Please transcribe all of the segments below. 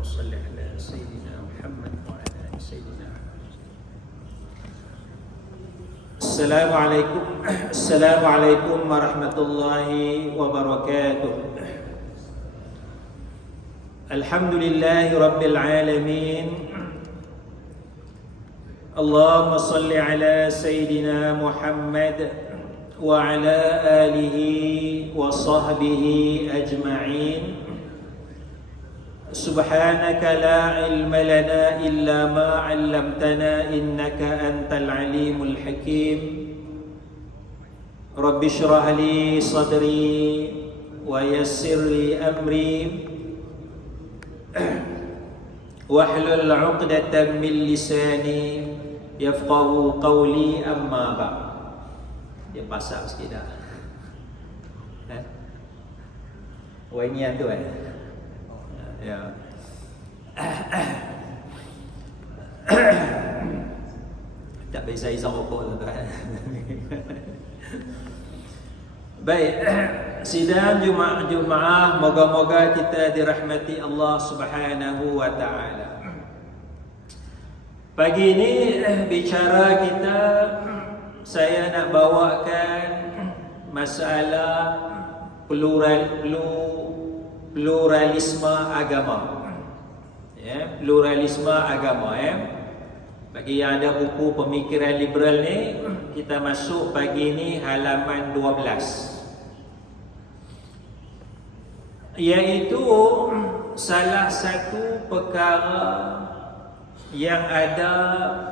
اللهم صل على سيدنا محمد وعلى آل سيدنا محمد. Assalamualaikum warahmatullahi wabarakatuh. Alhamdulillahi rabbil alamin. Allahumma salli ala sayyidina Muhammad wa ala alihi wa sahbihi ajma'in. Subhanaka la ilma lana illa ma 'allamtana innaka antal alimul hakim. Rabbi shrah li sadri wa yassir li amri wahlul 'uqdatam min lisani yafqahu qawli, amma ba'd. Dia pasal sikit dah. Wangian tu ya. Tak biasa isap rokok tuan-tuan. Baik, sidang Jumaah, moga-moga kita dirahmati Allah Subhanahu wa taala. Pagi ini bicara kita, saya nak bawakan masalah pluralisme agama. Ya, pluralisme agama Bagi yang ada buku pemikiran liberal ni, kita masuk pagi ni halaman 12. Iaitu salah satu perkara yang ada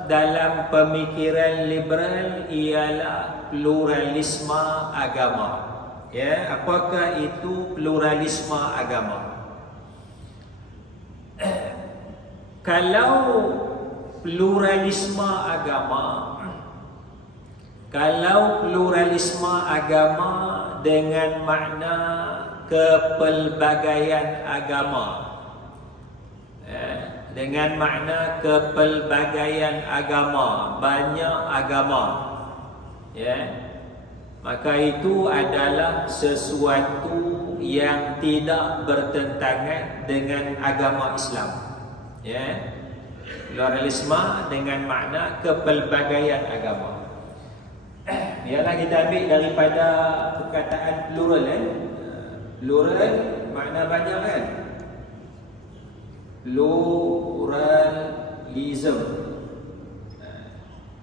dalam pemikiran liberal ialah pluralisme agama. Ya, apakah itu pluralisme agama? Kalau pluralisme agama dengan makna kepelbagaian agama, dengan makna kepelbagaian agama, banyak agama, maka itu adalah sesuatu yang tidak bertentangan dengan agama Islam. Pluralisme dengan makna kepelbagaian agama. Biarlah kita ambil daripada perkataan plural. Plural makna banyak kan? Pluralism,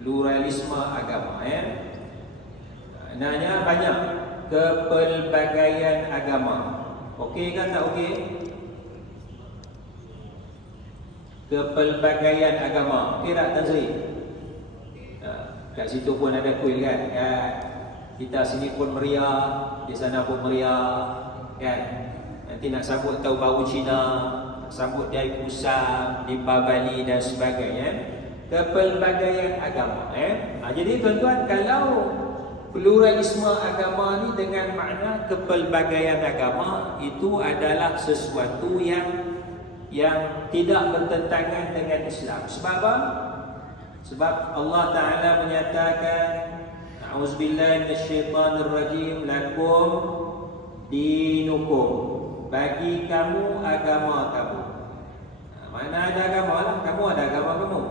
pluralisme agama. Maknanya banyak kepelbagaian agama. Okey kan, tak okey? Kepelbagaian agama. Okey tak, Tan Sri? Kat situ pun ada kuil kan? Kita sini pun meriah, di sana pun meriah kan? Nanti nak sambut Tahun Baru Cina, nak sambut Hari Pusat di Bali dan sebagainya. Kepelbagaian agama. Jadi tuan-tuan, kalau pluralisme agama ni dengan makna kepelbagaian agama, itu adalah sesuatu yang tidak bertentangan dengan Islam. Sebab apa? Sebab Allah Ta'ala menyatakan, a'udzubillahi minasyaitanirrajim, lakum dinukum, bagi kamu agama kamu. Mana ada agama lah, kamu ada agama kamu.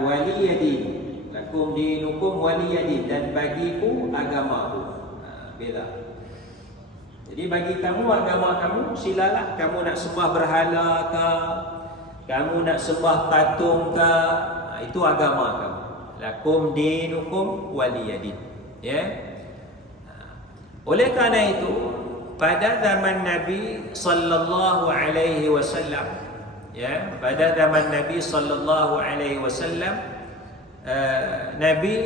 Waliyadin, lakum dinukum waliyadin, dan bagiku agamaku. Beza. Jadi bagi kamu agama kamu, silalah. Kamu nak sembah berhala ke, kamu nak sembah patung ke, itu agama kamu. Lakum dinukum waliyadin. Oleh kerana itu, pada zaman Nabi sallallahu alaihi wasallam, pada zaman Nabi sallallahu alaihi wasallam, Nabi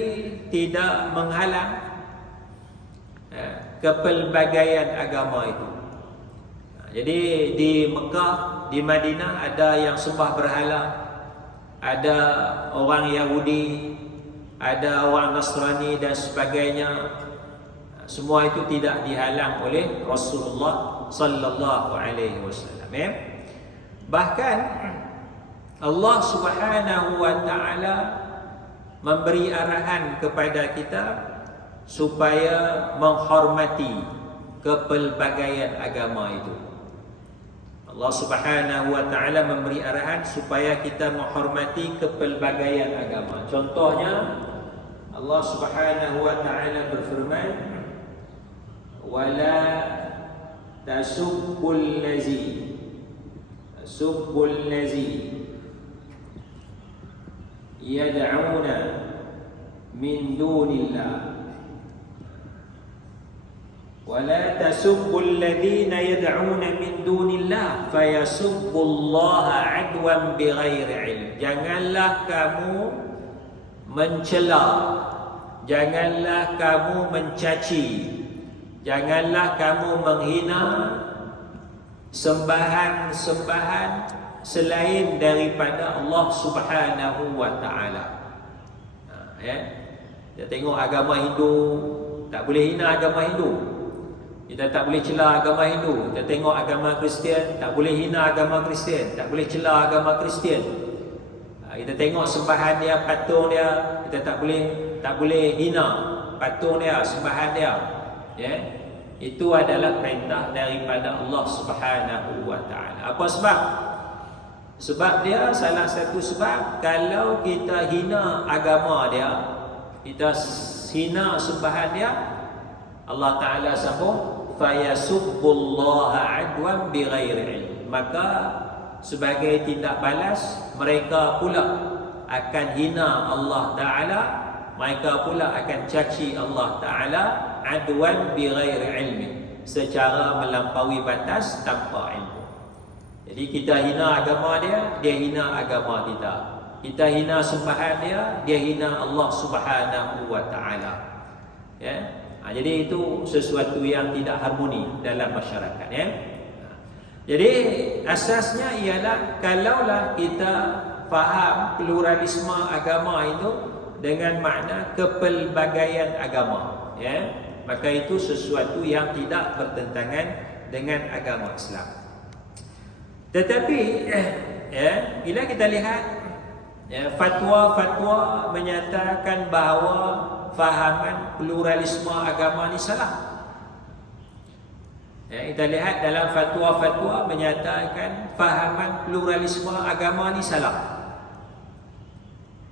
tidak menghalang kepelbagaian agama itu. Jadi di Mekah, di Madinah ada yang sembah berhala, ada orang Yahudi, ada orang Nasrani dan sebagainya. Semua itu tidak dihalang oleh Rasulullah sallallahu alaihi wasallam. Bahkan Allah Subhanahu wa taala memberi arahan kepada kita supaya menghormati kepelbagaian agama itu. Allah Subhanahu wa taala memberi arahan supaya kita menghormati kepelbagaian agama. Contohnya Allah Subhanahu wa taala berfirman, wala tasubbul lazi yad'una min dunillah wala tasubbul ladzina yad'una min dunillah fayasubbullaha adwan bighairi ilm. Janganlah kamu mencela, janganlah kamu mencaci, janganlah kamu menghina sembahan-sembahan selain daripada Allah Subhanahu wa taala. Kita tengok agama Hindu, tak boleh hina agama Hindu. Kita tak boleh cela agama Hindu. Kita tengok agama Kristian, tak boleh hina agama Kristian, tak boleh cela agama Kristian. Kita tengok sembahan dia, patung dia, kita tak boleh hina patung dia, sembahan dia. Itu adalah perintah daripada Allah Subhanahu wa taala. Apa sebab? Sebab dia, salah satu sebab, kalau kita hina agama dia, kita hina sembahan dia, Allah Ta'ala sambung, fayasubbullaha adwan bighairi ilm. Maka sebagai tindak balas, mereka pula akan hina Allah Ta'ala, mereka pula akan caci Allah Ta'ala adwan bighairi ilmi, secara melampaui batas tanpa ilmu. Jadi kita hina agama dia, dia hina agama kita. Kita hina sembahan dia, dia hina Allah Subhanahu wa taala. Jadi itu sesuatu yang tidak harmoni dalam masyarakat, Jadi asasnya ialah, kalaulah kita faham pluralisme agama itu dengan makna kepelbagaian agama, maka itu sesuatu yang tidak bertentangan dengan agama Islam. Tetapi bila kita lihat fatwa-fatwa menyatakan bahawa fahaman pluralisme agama ni salah. Kita lihat dalam fatwa-fatwa menyatakan fahaman pluralisme agama ni salah.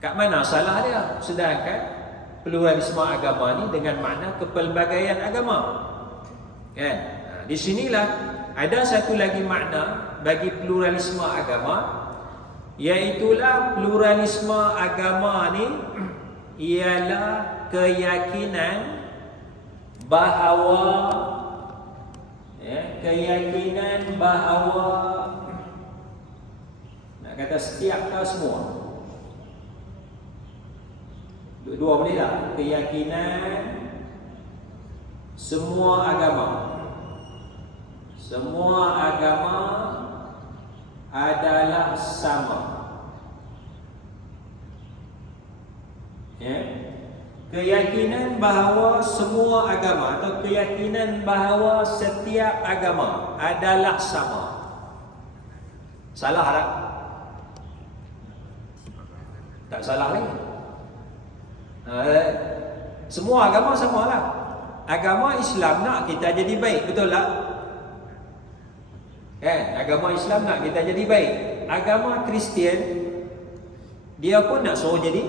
Kat mana salah dia? Sedangkan pluralisme agama ni dengan makna kepelbagaian agama. Di sinilah ada satu lagi makna bagi pluralisme agama, iaitulah pluralisme agama ni ialah keyakinan bahawa nak kata setiap atau semua, dua boleh tak? Keyakinan semua agama adalah sama. Keyakinan bahawa semua agama, atau keyakinan bahawa setiap agama adalah sama. Salah tak? Tak salah lagi. Semua agama samalah. Agama Islam nak kita jadi baik, betul tak? Agama Islam nak kita jadi baik. Agama Kristian, dia pun nak suruh jadi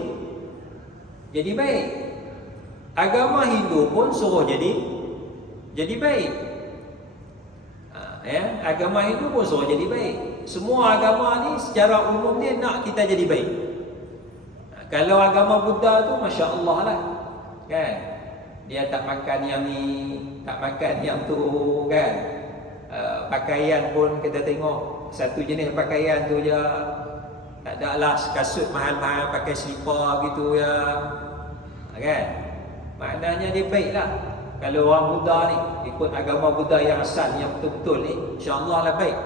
baik. Agama Hindu pun suruh jadi baik. Agama Hindu pun suruh jadi baik. Semua agama ni secara umum dia nak kita jadi baik. Kalau agama Buddha tu, Masya Allah lah, dia tak makan yang ni, tak makan yang tu, pakaian pun kita tengok satu jenis pakaian tu je, tak ada lah kasut mahal-mahal, pakai slipper gitu ya, maknanya dia baik lah. Kalau orang Buddha ni ikut agama Buddha yang asal, yang betul-betul ni, insya-Allah lah baik.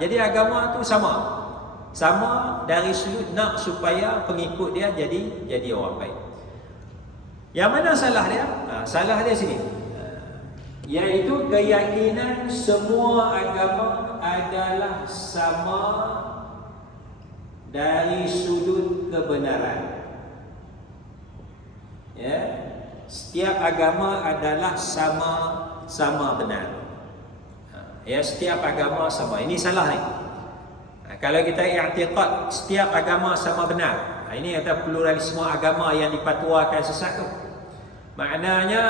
Jadi agama tu sama dari sudut nak supaya pengikut dia jadi orang baik. Yang mana salah dia? Salah dia sini, iaitu keyakinan semua agama adalah sama dari sudut kebenaran. Setiap agama adalah sama benar. Ya, setiap agama sama. Ini salah ni. Kalau kita i'tiqad setiap agama sama benar, ini kata pluralisme agama yang dipatuakan sesat tu. Maknanya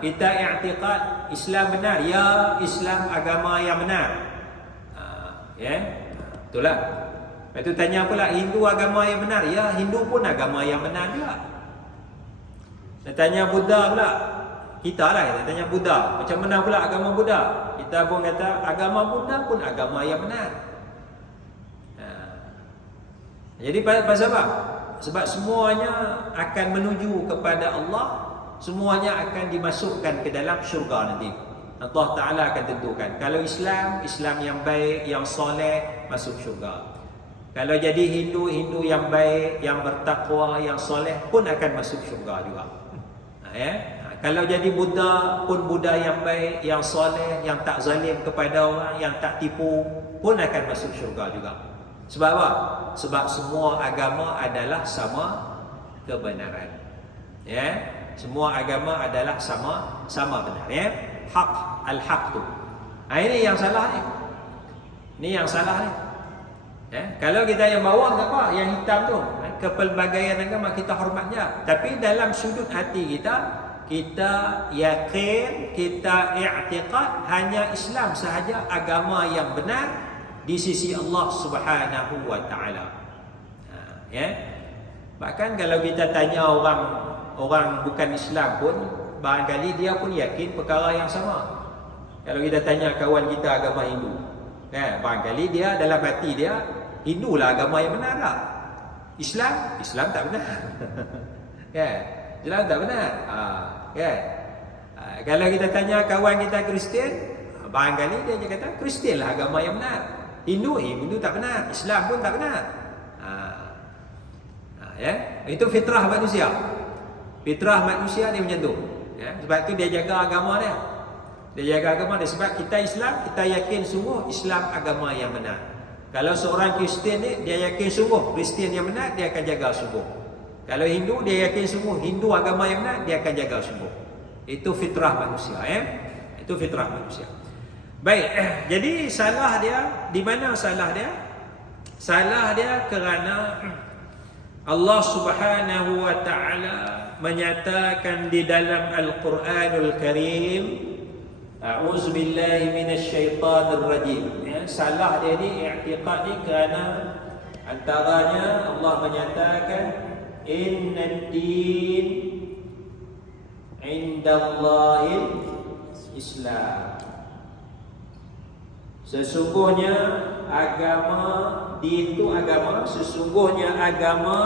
kita i'tiqad Islam benar, ya Islam agama yang benar. Ya, itulah. Lepas tu tanya pula Hindu agama yang benar, ya Hindu pun agama yang benar juga. Dia tanya Buddha pula, kita tanya Buddha, macam mana pula agama Buddha? Kita pun kata agama Buddha pun agama yang benar. Jadi pasal apa? Sebab semuanya akan menuju kepada Allah, semuanya akan dimasukkan ke dalam syurga nanti. Allah Ta'ala akan tentukan. Kalau Islam yang baik, yang soleh, masuk syurga. Kalau jadi Hindu yang baik, yang bertakwa, yang soleh pun akan masuk syurga juga. Kalau jadi Buddha pun Buddha yang baik, yang soleh, yang tak zalim kepada orang, yang tak tipu pun akan masuk syurga juga. Sebab apa? Sebab semua agama adalah sama kebenaran. Ya, semua agama adalah sama benar. Ya, hak, al-haq tu. Ini yang salah ni. Ini yang salah ni. Ya, kalau kita yang bawah tak apa, yang hitam tu, kepelbagaian agama kita hormat je. Tapi dalam sudut hati kita yakin, kita i'tiqad hanya Islam sahaja agama yang benar di sisi Allah Subhanahu wa taala. Ya. Bahkan kalau kita tanya orang bukan Islam pun, barangkali dia pun yakin perkara yang sama. Kalau kita tanya kawan kita agama Hindu, barangkali dia dalam hati dia Hindu lah agama yang benar tak? Islam tak benar. Islam tak benar. Kalau kita tanya kawan kita Kristian, barangkali dia kata Kristian lah agama yang benar. Hindu tak benar, Islam pun tak benar. Itu fitrah manusia. Fitrah manusia dia macam tu. Sebab tu dia jaga agama dia. Dia jaga agama dia sebab kita Islam, kita yakin sungguh Islam agama yang benar. Kalau seorang Kristian ni dia yakin sungguh Kristian yang benar, dia akan jaga sungguh. Kalau Hindu dia yakin sungguh Hindu agama yang benar, dia akan jaga sungguh. Itu fitrah manusia, Itu fitrah manusia. Baik, jadi salah dia di mana salah dia? Salah dia kerana Allah Subhanahu wa taala menyatakan di dalam Al-Quranul Karim, a'udzu billahi minasyaitonir rajim. Salah dia ni i'tiqad ni kerana antaranya Allah menyatakan innad din 'indallahil Islam. Sesungguhnya agama, din itu agama, sesungguhnya agama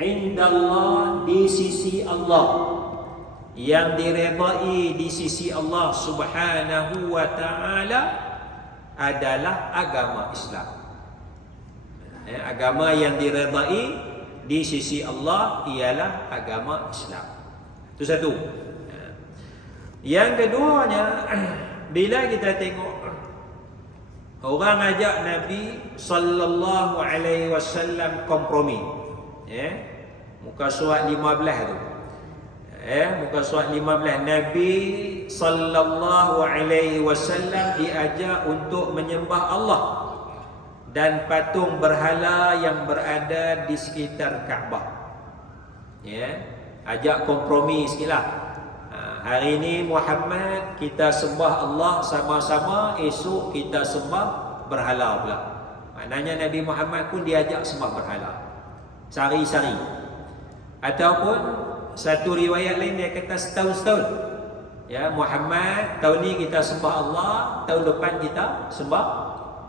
indallah di sisi Allah, yang diredai di sisi Allah Subhanahu wa taala adalah agama Islam. Agama yang diredai di sisi Allah ialah agama Islam. Itu satu. Yang keduanya, bila kita tengok orang ajak Nabi sallallahu alaihi wasallam kompromi, muka surat 15 tu, muka surat 15, Nabi sallallahu alaihi wasallam diajak untuk menyembah Allah dan patung berhala yang berada di sekitar Kaabah. Ajak kompromi sikitlah. Hari ini Muhammad kita sembah Allah sama-sama, esok kita sembah berhala pula. Maknanya Nabi Muhammad pun diajak sembah berhala sehari-hari. Ataupun satu riwayat lain dia kata setahun-setahun. Muhammad tahun ni kita sembah Allah, tahun depan kita sembah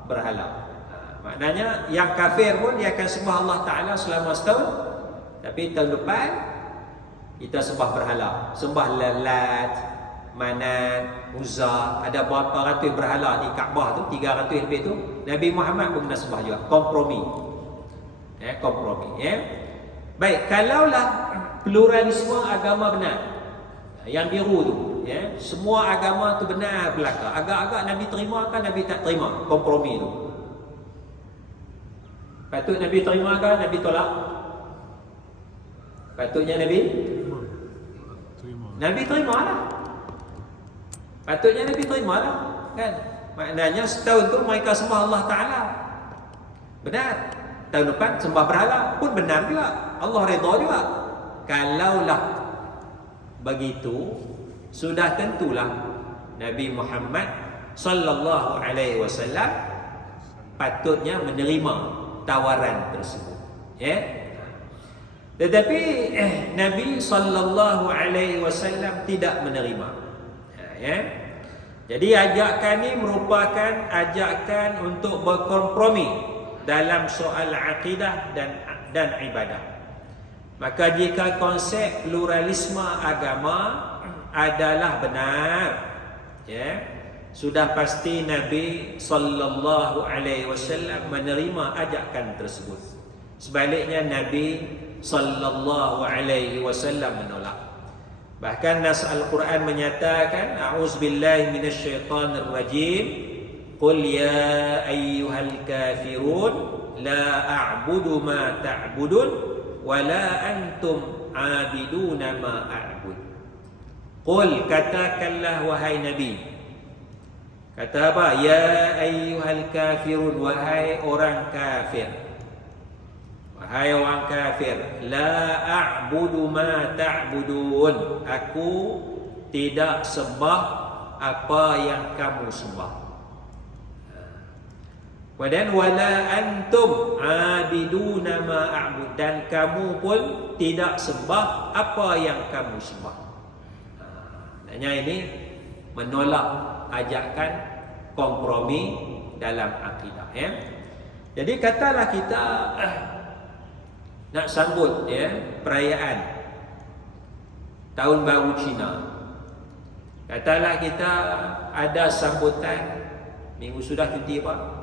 berhala. Maknanya yang kafir pun dia akan sembah Allah Ta'ala selama setahun, tapi tahun depan kita sembah berhala, sembah Lat, Manat, Uzza. Ada berapa ratus berhala di Kaabah tu, 300 lebih tu. Nabi Muhammad pun kena sembah juga. Kompromi. Kompromi. Baik, kalaulah pluralisme agama benar, yang biru tu, semua agama tu benar belaka, agak-agak Nabi terima kan Nabi tak terima kompromi tu? Patut Nabi terima kan Nabi tolak? Patutnya Nabi terima lah. Patutnya Nabi terima lah. kan? Maknanya setahun tu mereka sembah Allah Ta'ala. Benar. Tahun depan sembah berhala pun benar juga. Allah redha juga. Kalaulah begitu, sudah tentulah Nabi Muhammad sallallahu alaihi wasallam patutnya menerima tawaran tersebut. Ya. Tetapi Nabi sallallahu alaihi wasallam tidak menerima. Ya. Jadi ajakan ini merupakan ajakan untuk berkompromi dalam soal akidah dan ibadah. Maka jika konsep pluralisme agama adalah benar, ya, sudah pasti Nabi sallallahu alaihi wasallam menerima ajakan tersebut. Sebaliknya Nabi sallallahu alaihi wasallam menolak. Bahkan nas Al-Quran menyatakan, a'udzubillahi minasyaitonir rajim, qul ya ayyuhal kafirun la a'budu ma ta'budun wa la antum 'abiduna ma a'bud. Qul, katakanlah wahai Nabi. Kata apa? Ya ayyuhal kafirun, wahai orang kafir. Wahai orang kafir, la a'budu ma ta'budun. Aku tidak sembah apa yang kamu sembah. Dan wala antum 'abiduna ma a'bud, dan kamu pun tidak sembah apa yang kamu sembah. Maknanya ini menolak ajakan kompromi dalam akidah, ya. Jadi katalah kita nak sambut, ya, perayaan Tahun Baru Cina. Katalah kita ada sambutan minggu sudah cuti apa?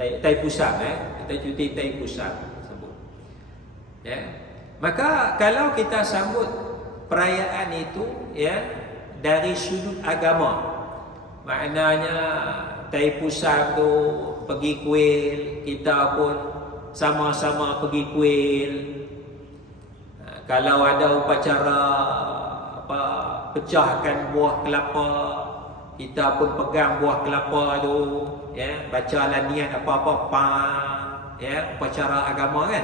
Taipusam, kita cuti Taipusam sambut. Ya. Maka kalau kita sambut perayaan itu, ya, dari sudut agama, maknanya Taipusam tu pergi kuil, kita pun sama-sama pergi kuil. Kalau ada upacara apa, pecahkan buah kelapa, kita pun pegang buah kelapa tu, ya, baca lanian apa-apa, ya, upacara agama kan.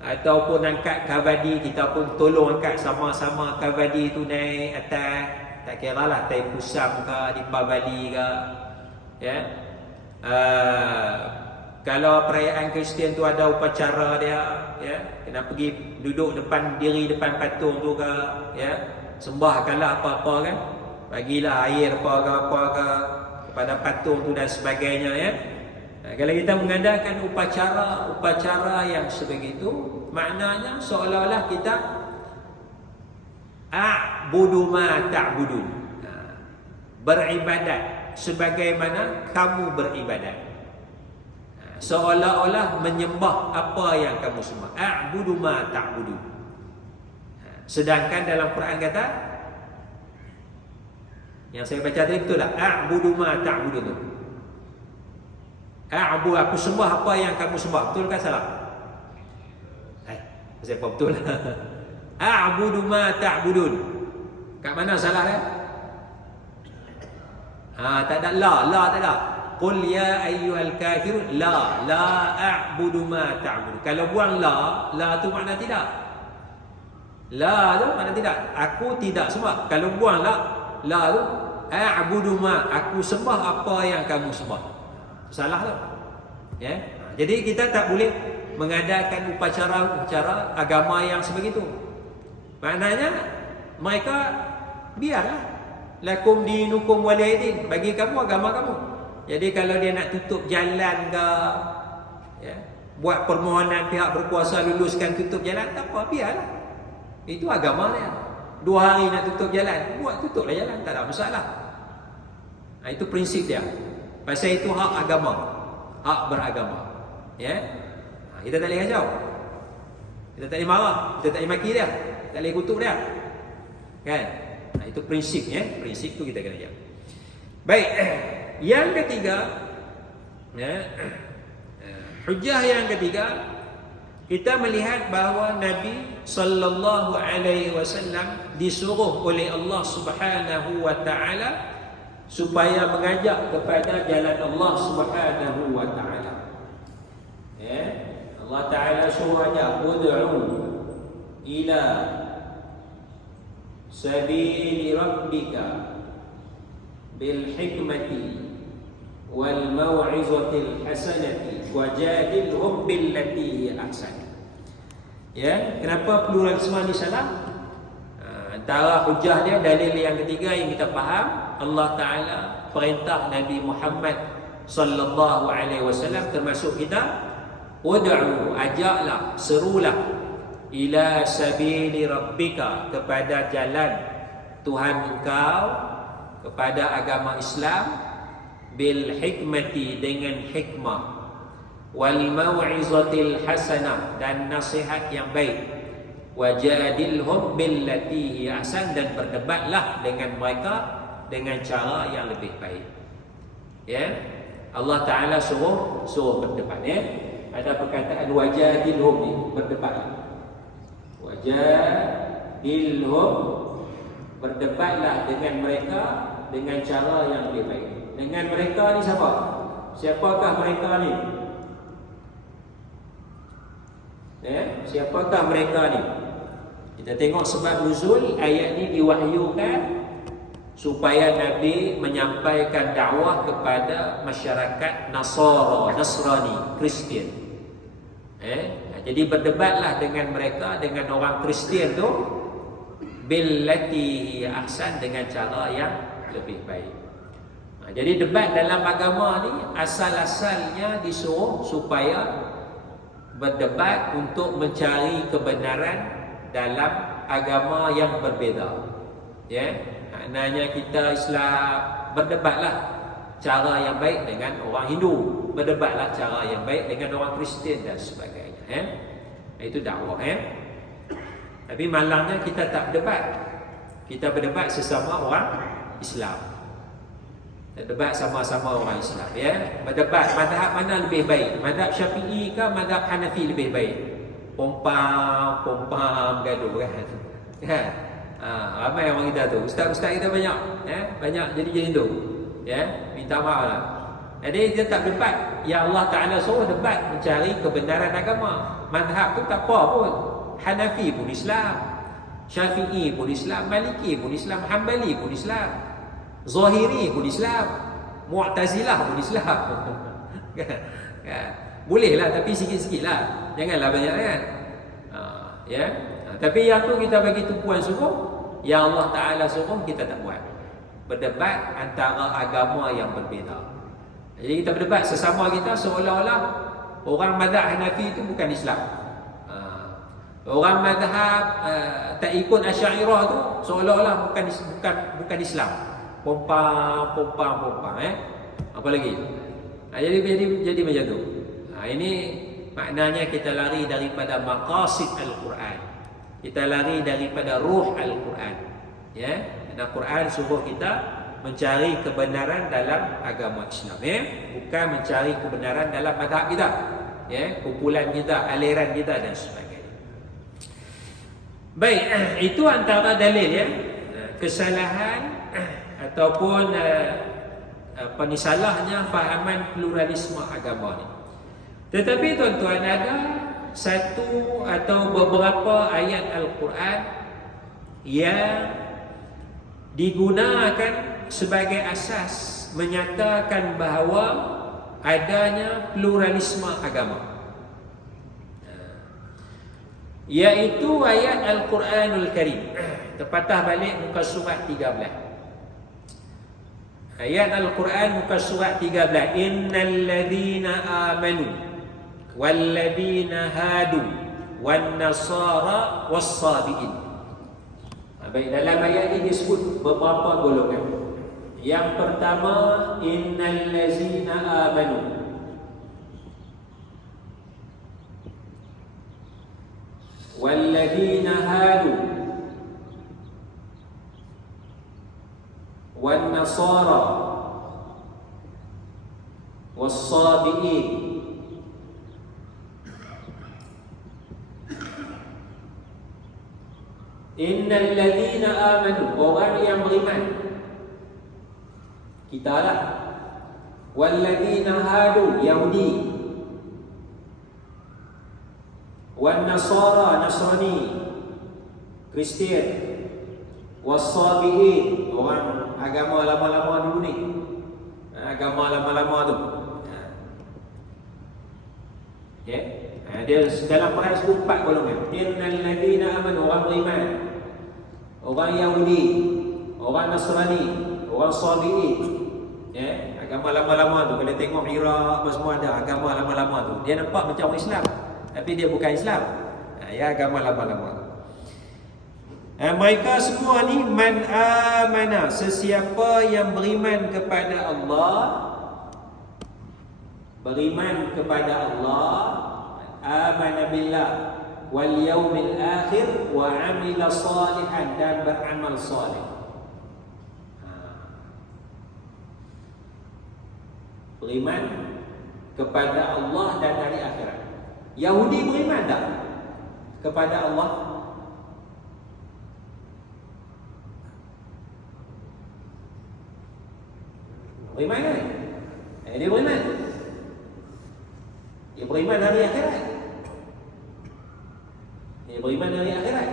Ataupun angkat kavadi, kita pun tolong angkat sama-sama kavadi tu naik atas. Tak kira lah Taipusam ke, Deepavali ke, ya. Kalau perayaan Kristian tu ada upacara dia, ya, kena pergi duduk depan depan patung tu ke, ya, sembahkanlah apa-apa kan, bagilah air apa ke kepada patung tu dan sebagainya, ya. Kalau kita mengadakan upacara yang sebegitu, maknanya seolah-olah kita a'budu ma ta'budun, beribadat sebagaimana kamu beribadat. Seolah-olah menyembah apa yang kamu sembah. A'budu ma ta'budun. Sedangkan dalam Quran kata, yang saya baca tadi betul tak? A'budu ma ta'budun tu. A'budu, aku sembah apa yang kamu sembah. Betul ke salah? Saya apa betul? A'budu ma ta'budun. Kat mana salah kan? Tak ada la tak ada. Qul ya ayyuhal kafirun la a'budu ma ta'budun. Kalau buang la tu makna tidak. La tu makna tidak. Aku tidak sembah. Kalau buang la tu a'budu ma, aku sembah apa yang kamu sembah. Salah tu. Ya. Jadi kita tak boleh mengadakan upacara agama yang sebegitu. Maknanya mereka biarlah lakum dinukum waliyadin, bagi kamu agama kamu. Jadi kalau dia nak tutup jalan ke, ya, buat permohonan pihak berkuasa luluskan tutup jalan, tak apa, biarlah. Itu agama dia. 2 hari nak tutup jalan, buat tutuplah jalan, tak ada masalah. Itu prinsip dia. Pasal itu hak agama, hak beragama. Ya. Kita tak boleh kacau. Kita tak boleh marah, kita tak boleh maki dia, tak boleh kutuk dia. Kan? Itu prinsipnya, prinsip tu kita kena jaga. Baik. Yang ketiga, ya, hujah yang ketiga, kita melihat bahawa Nabi sallallahu alaihi wasallam disuruh oleh Allah Subhanahu wa taala supaya mengajak kepada jalan Allah Subhanahu wa taala. Ya, Allah Taala suruh ajak, ud'u ila sabili rabbika bil hikmati wal mau'izatil hasanati wajadilhum billati hi ahsan. Ya, kenapa pluralisme ni salah? Antara hujah dia, dalil yang ketiga yang kita faham, Allah Taala perintah Nabi Muhammad sallallahu alaihi wasallam termasuk kita, ud'u, ajaklah, serulah, ila sabili rabbika, kepada jalan Tuhan engkau, kepada agama Islam, bil hikmati, dengan hikmah, wal mau'izatil hasanah, dan nasihat yang baik, wajadilhum billati hi ahsan, dan berdebatlah dengan mereka dengan cara yang lebih baik. Ya, Allah Taala suruh berdebat. Ya, ada perkataan wajadilhum ni, berdebatlah. Wajadilhum, berdebatlah dengan mereka dengan cara yang lebih baik. Dengan mereka ni siapa? Siapakah mereka ni? Ya, siapakah mereka ni? Kita tengok sebab nuzul ayat ni diwahyukan supaya Nabi menyampaikan dakwah kepada masyarakat Nasrani, Kristian. Jadi berdebatlah dengan mereka, dengan orang Kristian tu, billati ahsan, dengan cara yang lebih baik. Jadi debat dalam agama ni asal-asalnya disuruh supaya berdebat untuk mencari kebenaran dalam agama yang berbeza. Ya, maknanya kita Islam berdebatlah cara yang baik dengan orang Hindu, berdebatlah cara yang baik dengan orang Kristian dan sebagainya. Itu dakwah. Tapi malangnya kita tak berdebat. Kita berdebat sesama orang Islam. Berdebat sama-sama orang Islam. Ya, berdebat mazhab mana lebih baik, mazhab Syafi'i ke mazhab Hanafi lebih baik. Pompam gaduh kan. Ramai orang kita tu, ustaz-ustaz kita banyak, banyak jadi tu. Ya, minta maaf lah. Jadi dia tak debat. Ya, Allah Taala suruh debat mencari kebenaran agama. Mazhab tu tak apa pun. Hanafi pun Islam, Syafi'i pun Islam, Maliki pun Islam, Hambali pun Islam, Zahiri pun Islam, Mu'tazilah pun Islam. Bolehlah, tapi sikit-sikit lah. Janganlah banyak kan. Ya. Tapi yang tu kita bagi tumpuan suruh, yang Allah Ta'ala suruh kita tak buat. Berdebat antara agama yang berbeza. Jadi kita berdebat sesama kita seolah-olah orang mazhab Hanafi itu bukan Islam. Orang mazhab tak ikut Asy'ariyah tu seolah-olah bukan Islam. Pompang. Apa lagi? Jadi macam tu. Ini maknanya kita lari daripada maqasid Al-Quran. Kita lari daripada ruh Al-Quran. Ya, dan Al-Quran suruh kita mencari kebenaran dalam agama Islam, bukan mencari kebenaran dalam mazhab kita, kumpulan kita, aliran kita dan sebagainya. Baik, itu antara dalil, kesalahan ataupun salahnya fahaman pluralisme agama ni. Tetapi tuan-tuan, ada satu atau beberapa ayat Al-Quran yang digunakan sebagai asas menyatakan bahawa adanya pluralisme agama, iaitu ayat Al-Quranul Karim. Terpatah balik muka surat 13. Ayat Al-Quran muka surat 13. Innal ladzina amanu wal ladzina hadu wan nasara was sabiin. Baik, dalam ayat ini disebut beberapa golongan. Yang pertama, innal ladzina amanu. Wal ladzina hadu wan nasara was sabiin. Innal ladzina amanu, orang yang beriman. kita lah. Walladzina hadu, Yahudi. Wan nasara, Nasrani, Kristian. Wasabiin, orang agama lama-lama dulu ni. Agama lama-lama tu. Ya. Dia dalam Quran sebut 4 golongan. Innal ladzina amanu, orang beriman, orang Yahudi, orang Nasrani, orang Sabiin. Ya, agama lama-lama tu kalau tengok Iraq apa semua ada agama lama-lama tu. Dia nampak macam orang Islam, tapi dia bukan Islam. Ya, agama lama-lama. Mereka semua ni man amana, sesiapa yang beriman kepada Allah, beriman kepada Allah, amana billah wal yaumil akhir wa amila salihan, dan beramal salih. Beriman kepada Allah dan hari akhirat. Yahudi beriman tak kepada Allah? Beriman kan? Dia beriman. Dia beriman hari akhirat. Dia beriman hari akhirat.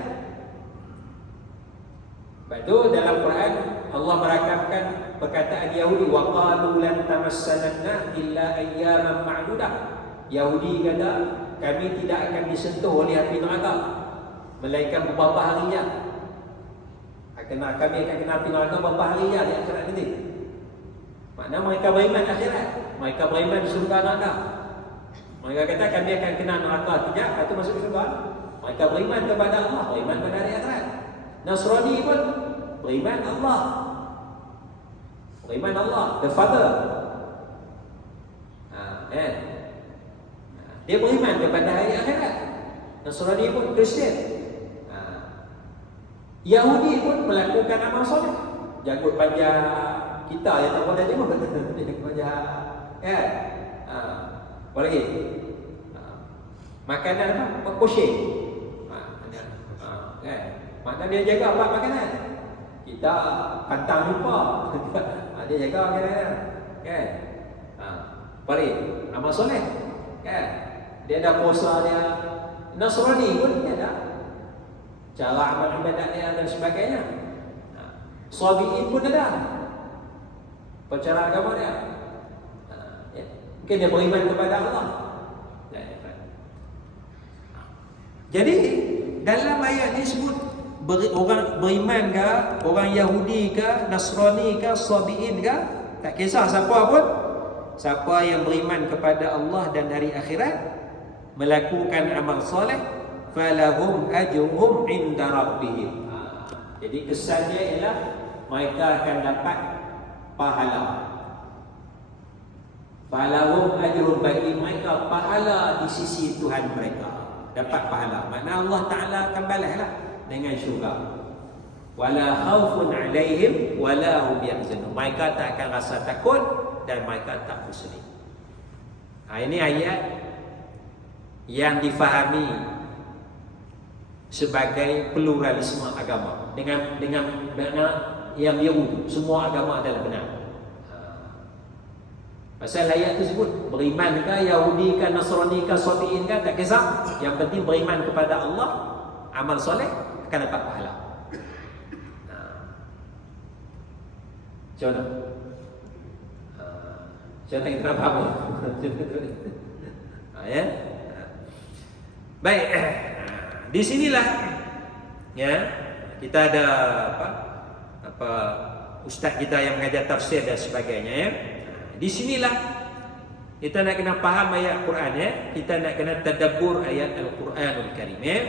Sebab tu dalam Quran Allah merakapkan perkataan Yahudi, wa qalu lan tamassana illa ayyaman ma'dudah. Yahudi kata, kami tidak akan disentuh oleh api neraka melainkan beberapa hari je. Kami akan kena api neraka beberapa hari je di akhirat nanti. Maknanya mereka beriman akhirat, mereka beriman di surga neraka. Mereka kata kami akan kena neraka kejap, lepas tu masuk surga. Mereka beriman kepada Allah, beriman pada hari akhirat. Nasrani pun beriman Allah, beriman Allah, the Father. Dia beriman kepada hari akhirat. Nasrani pun, Kristian. Yahudi pun melakukan amal soleh, jagut panjang. Kita yang tak boleh jagut panjang, kan? Apa lagi? Makanan apa? Kosher. Kan? Maknanya dia jaga apa makanan. Kita pantang lupa. Dia jaga makanan, kan? Apa lagi? Amal soleh, kan? Dia ada puasa dia. Nasrani pun dia ada cara amal ibadat dia dan sebagainya. Sabiin pun ada cara agama dia. Mungkin dia beriman kepada Allah. Jadi dalam ayat ni sebut orang beriman ke, orang Yahudi ke, Nasrani ke, Sabiin ke, tak kisah siapa pun, siapa yang beriman kepada Allah dan hari akhirat, melakukan amal soleh, falahum ajruhum inda rabbihim. Jadi kesannya ialah mereka akan dapat pahala. Falahum ajruhum, bagi mereka pahala di sisi Tuhan mereka, dapat pahala. Makna Allah Ta'ala akan balaslah dengan syurga. Wala khaufun alaihim wala hum yahzanun. Mereka tak akan rasa takut dan mereka tak bersedih. Ini ayat yang difahami sebagai pluralisme agama, dengan yang Yahudi, semua agama adalah benar. Pasal ayat itu sebut beriman ke Yahudi ke Nasrani ke Sabiin ke, tak kisah, yang penting beriman kepada Allah, amal soleh, akan dapat pahala. Macam mana? Saya tak kena faham. Ya. Baik, di sinilah ya kita ada apa ustaz kita yang mengajar tafsir dan sebagainya ya. Di sinilah kita nak kena faham ayat Quran ya. Kita nak kena tadabbur ayat Al-Quranul Karim ya.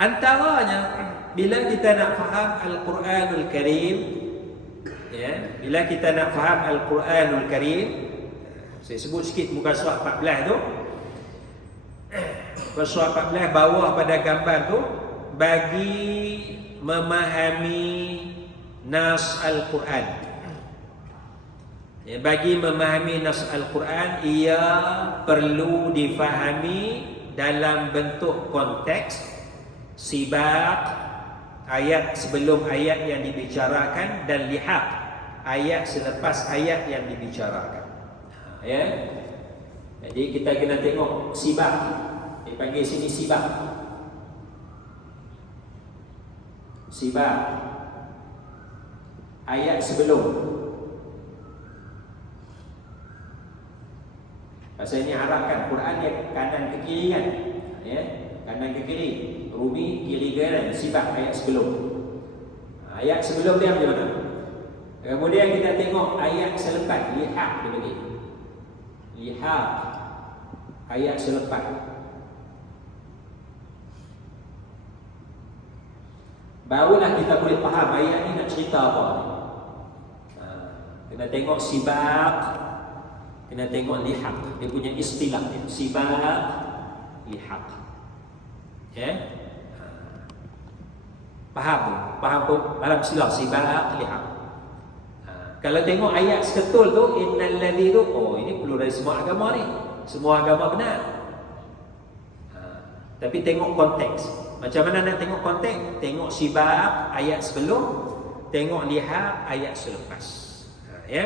Antaranya bila kita nak faham Al-Quranul Karim ya, bila kita nak faham Al-Quranul Karim, saya sebut sikit muka surat 14 tu. Surat 14 bawah pada gambar tu, bagi memahami nas Al-Quran ya, bagi memahami nas Al-Quran, ia perlu difahami dalam bentuk konteks, sibaq, ayat sebelum ayat yang dibicarakan, dan lihaq, ayat selepas ayat yang dibicarakan. Ya. Jadi kita kena tengok sibak. Dipanggil sini sibak. Sibak. Ayat sebelum. Pasal ini harapkan Quran yang kanan ke kiri kan. Ya. Kanan ke kiri. Rumi kiri kanan. Sibak ayat sebelum. Ayat sebelum dia macam mana? Kemudian kita tengok ayat selepas. Lihat dia bagi. Lihat ayat selepas. Barulah kita boleh faham ayat ni nak cerita apa ni. Kena tengok sibak, kena tengok lihat. Dia punya istilah dia. Sibak, lihat. Ya? Faham tu? Faham tu? Dalam istilah sibak, lihat. Kalau tengok ayat seketul tu, innal ladzi tu, oh ini perlu dari semua agama ni. Semua agama benar. Tapi tengok konteks. Macam mana nak tengok konteks? Tengok sibab ayat sebelum, tengok lihat ayat selepas. Ya.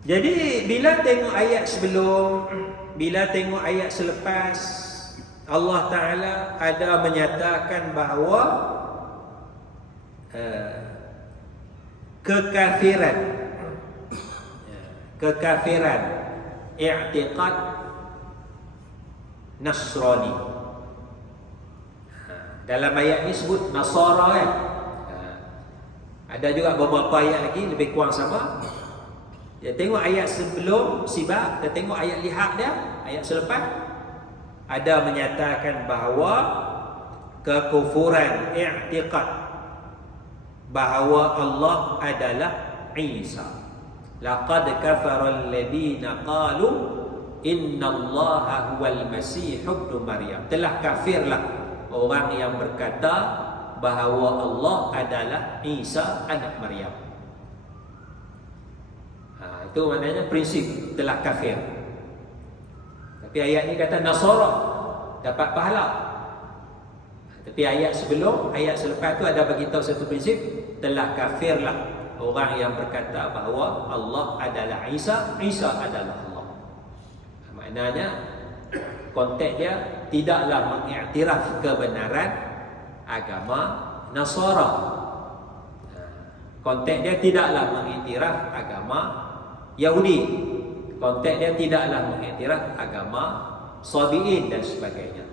Jadi bila tengok ayat sebelum, bila tengok ayat selepas, Allah Ta'ala ada menyatakan bahawa kekafiran i'tiqad Nasrani. Dalam ayat ni sebut Nasara kan. Ada juga beberapa ayat lagi lebih kurang sama. Ya, tengok ayat sebelum sibak, kita tengok ayat lihat dia, ayat selepas ada menyatakan bahawa kekufuran i'tiqad bahawa Allah adalah Isa. Laqad kafara alladhina qalu innallaha huwal masih ibnu Maryam. Telah kafirlah orang yang berkata bahawa Allah adalah Isa anak Maryam. Itu maknanya prinsip telah kafir. Tapi ayat ni kata Nasara dapat pahala. Tapi ayat sebelum, ayat selepas tu ada bagi tahu satu prinsip, telah kafirlah orang yang berkata bahawa Allah adalah Isa, Isa adalah Allah. Maknanya konteks dia tidaklah mengiktiraf kebenaran agama Nasara. Konteks dia tidaklah mengiktiraf agama Yahudi. Konteks dia tidaklah mengiktiraf agama Sabi'in dan sebagainya.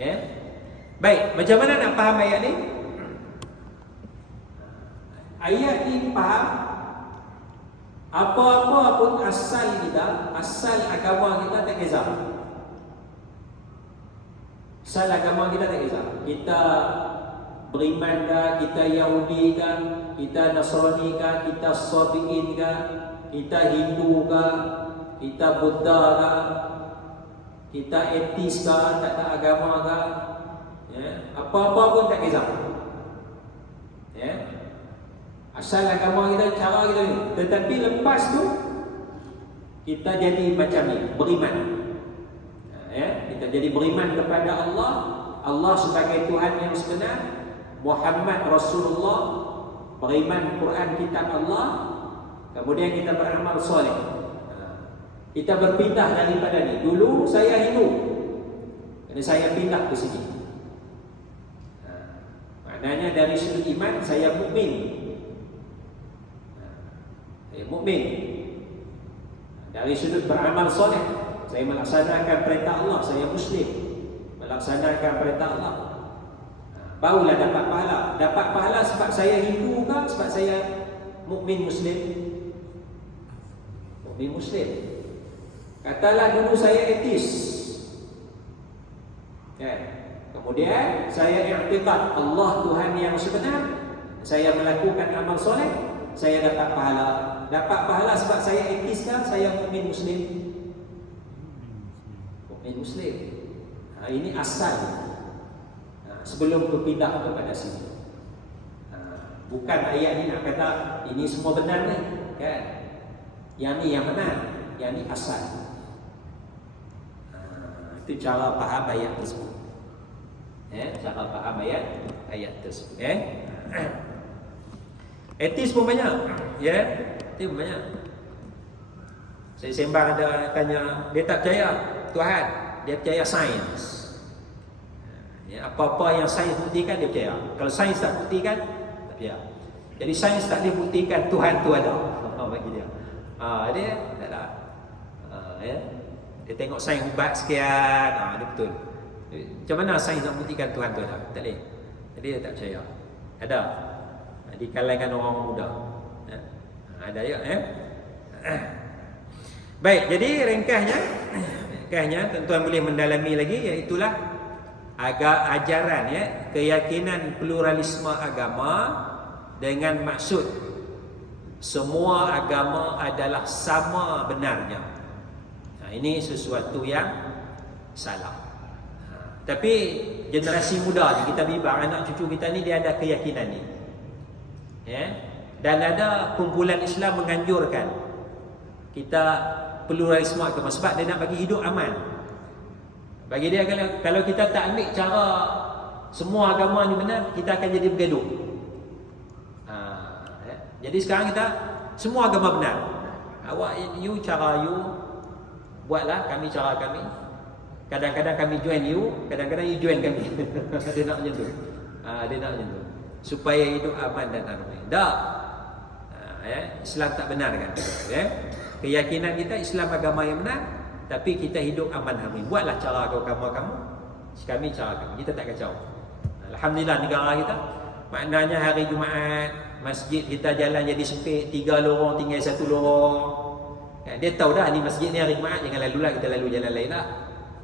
Ya. Baik, macam mana nak faham ayat ni? Ayat ni faham apa-apa pun asal kita, asal agama kita tak kisah. Asal agama kita tak kisah. Kita beriman ke, kita Yahudi ke, kita Nasrani ke, kita Sabi'in ke, kita Hindu ke, kita Buddha ke, kita etis ke, tak ada agama ke, ya, apa-apa pun tak kisah. Ya. Asal agama kita, cara kita ni. Tetapi lepas tu kita jadi macam ni, beriman. Ya, kita jadi beriman kepada Allah, Allah sebagai Tuhan yang sebenar, Muhammad Rasulullah, beriman Quran kitab Allah, kemudian kita beramal soleh. Kita berpindah daripada ni. Dulu saya Hindu, jadi saya pindah ke sini. Maknanya dari sudut iman saya mukmin. Saya mukmin. Dari sudut beramal soleh, saya melaksanakan perintah Allah, saya Muslim, melaksanakan perintah Allah. Barulah dapat pahala. Dapat pahala sebab saya Hindu ke, sebab saya mukmin Muslim? Mukmin Muslim. Katalah dulu saya etis, ya. Kemudian saya i'tiqad Allah Tuhan yang sebenar, saya melakukan amal soleh, saya dapat pahala. Dapat pahala sebab saya etis ke, saya mukmin Muslim? Mukmin Muslim. Ini asal. Sebelum berpindah kepada sini, bukan ayat ni nak kata ini semua benar ni, kan? Yang ni yang benar. yang ni asal. Itu cara faham ayat tersebut. Cara faham ayat tersebut. Etis pun banyak. Etis pun banyak. Saya sembang ada tanya, dia tak percaya Tuhan, dia percaya sains. Apa-apa yang sains buktikan dia percaya. Kalau sains tak buktikan, tak percaya. Jadi sains tak boleh buktikan Tuhan tu ada. Bagi dia. Dia tak ada. Dia tengok sains ubat sekian, dia betul. Macam mana sains nak buktikan Tuhan tu ada? Tak boleh. Jadi dia tak percaya. Ada. Di kalangan orang muda. Ada ya. Baik, jadi ringkasnya tuan-tuan boleh mendalami lagi, iaitulah ajaran keyakinan pluralisme agama dengan maksud semua agama adalah sama benarnya. Ini sesuatu yang salah. Tapi generasi muda ni, kita bimbang anak cucu kita ni, dia ada keyakinan ni. Dan ada kumpulan Islam menganjurkan kita pluralisme agama sebab dia nak bagi hidup aman. Bagi dia, kalau kita tak ambil cara semua agama ni benar, kita akan jadi bergaduh. Jadi sekarang kita semua agama benar. Awak you cara you, buatlah, kami cara kami. Kadang-kadang kami join you, kadang-kadang you join kami. Dia nak macam tu. Dia nak macam tu. Supaya hidup aman dan harmoni. Tak. Islam tak benar kan? Keyakinan kita Islam agama yang benar, tapi kita hidup aman harmoni. Buatlah cara agama kamu, kami cara kami. Kita tak kacau. Alhamdulillah negara kita, maknanya hari Jumaat masjid kita jalan jadi sempit, 3 lorong tinggal 1 lorong. Dia tahu dah ni masjid ni hari Jumaat, jangan lalulah, kita lalu jalan lain lah.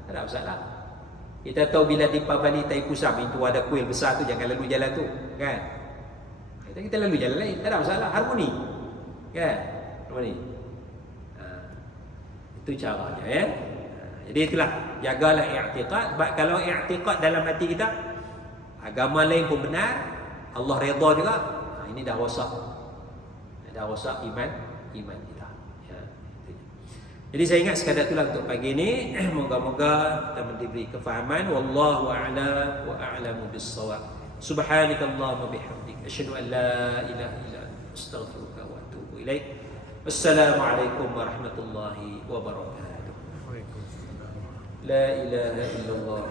Tak ada masalah. Kita tahu bila Deepavali Taipusam itu ada kuil besar tu, jangan lalu jalan tu, kan? Kita lalu jalan lain, tak ada masalah, harmoni. Kan? Harmoni. Itu caranya Jadi itulah, jagalah i'tiqad. Sebab kalau i'tiqad dalam hati kita, agama lain pun benar, Allah redha juga, ini dah rosak. Dah rosak iman kita. Jadi saya ingat sekadar itulah untuk pagi ini. Moga-moga kita diberi kefahaman. Wallahu a'la wa a'lamu bis-shawab. Subhanakallahumma bihamdik, asyhadu an la ilaha illa anta, astaghfiruka wa atubu ilaik. Wassalamualaikum warahmatullahi wabarakatuh. La ilaha illallah.